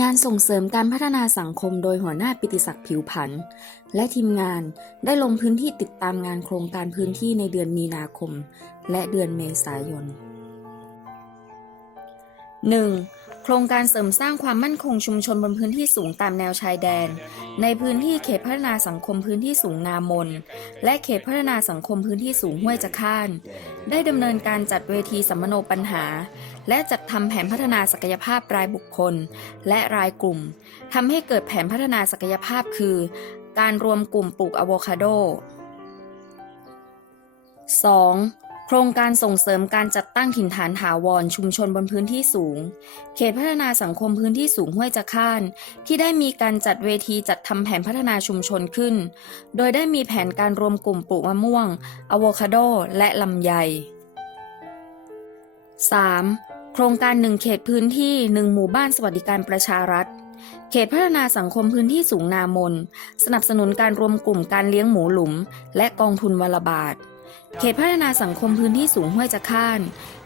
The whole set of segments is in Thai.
งานส่งเสริมการพัฒนาสังคมโดยหัวหน้าปิติศักดิ์ผิวผัน และทีมงานได้ลงพื้นที่ติดตามงานโครงการพื้นที่ในเดือนมีนาคม และเดือนเมษายน 1. โครงการเสริมสร้างความมั่นคงชุมชนบนพื้นที่สูงตามแนวชายแดน ในพื้นที่เขตพัฒนาสังคมพื้นที่สูงนามน และเขตพัฒนาสังคมพื้นที่สูงห้วยจะข้าน ได้ดำเนินการจัดเวทีสัมมโนปัญหา และจัดทำแผนพัฒนาศักยภาพรายบุคคล และรายกลุ่มทำให้เกิดแผนพัฒนาศักยภาพคือ การรวมกลุ่มปลูกอะโวคาโด 2. โครงการส่งเสริมการจัดตั้งถิ่นฐานถาวรชุมชนบนพื้นที่สูง เขตพัฒนาสังคมพื้นที่สูงห้วยจะข้าน ที่ได้มีการจัดเวทีจัดทำแผนพัฒนาชุมชนขึ้น โดยได้มีแผนการรวมกลุ่มปลูกมะม่วงอะโวคาโด และลำไย 3. โครงการหนึ่งเขตพื้นที่หนึ่งหมู่บ้านสวัสดิการประชารัฐเขตพัฒนาสังคมพื้นที่สูงนามน สนับสนุนการรวมกลุ่มการเลี้ยงหมูหลุม และกองทุนวลบาท เขตพัฒนาสังคมพื้นที่สูงห้วยจะข้าน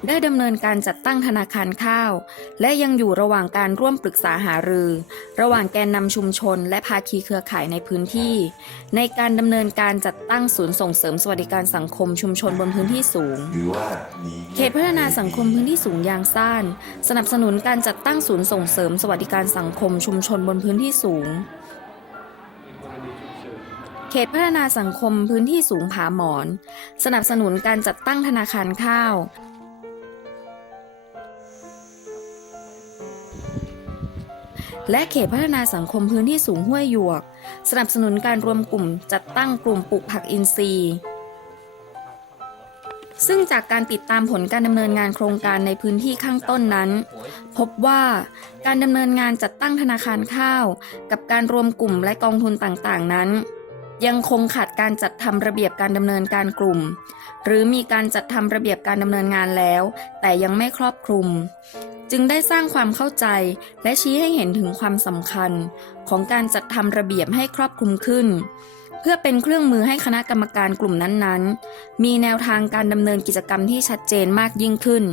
ได้ดำเนินการจัดตั้งธนาคารข้าว และยังอยู่ระหว่างการร่วมปรึกษาหารือ ระหว่างแกนนำชุมชน และภาคีเครือข่ายในพื้นที่ ในการดำเนินการจัดตั้งศูนย์ส่งเสริมสวัสดิการสังคมชุมชนบนพื้นที่สูง เขตพัฒนาสังคมพื้นที่สูงยางซ่าน สนับสนุนการจัดตั้งศูนย์ส่งเสริมสวัสดิการสังคมชุมชนบนพื้นที่สูง ขตพัฒนาสังคมพื้นที่สูงผาหมอน สนับสนุนการจัดตั้งธนาคารข้าว และเขตพัฒนาสังคมพื้นที่สูงห้วยหยวก สนับสนุนการรวมกลุ่มจัดตั้งกลุ่มปลูกผักอินทรีย์ ซึ่งจากการติดตามผลการดำเนินงานโครงการในพื้นที่ข้างต้นนั้น พบว่าการดำเนินงานจัดตั้งธนาคารข้าว กับการรวมกลุ่มและกองทุนต่างๆ นั้น ยังคงขาดการจัดทำระเบียบการดำเนินการกลุ่ม หรือมีการจัดทำระเบียบการดำเนินงานแล้ว แต่ยังไม่ครอบคลุม จึงได้สร้างความเข้าใจและชี้ให้เห็นถึงความสำคัญ ของการจัดทำระเบียบให้ครอบคลุมขึ้น เพื่อเป็นเครื่องมือให้คณะกรรมการกลุ่มนั้นๆ มีแนวทางการดำเนินกิจกรรมที่ชัดเจนมากยิ่งขึ้น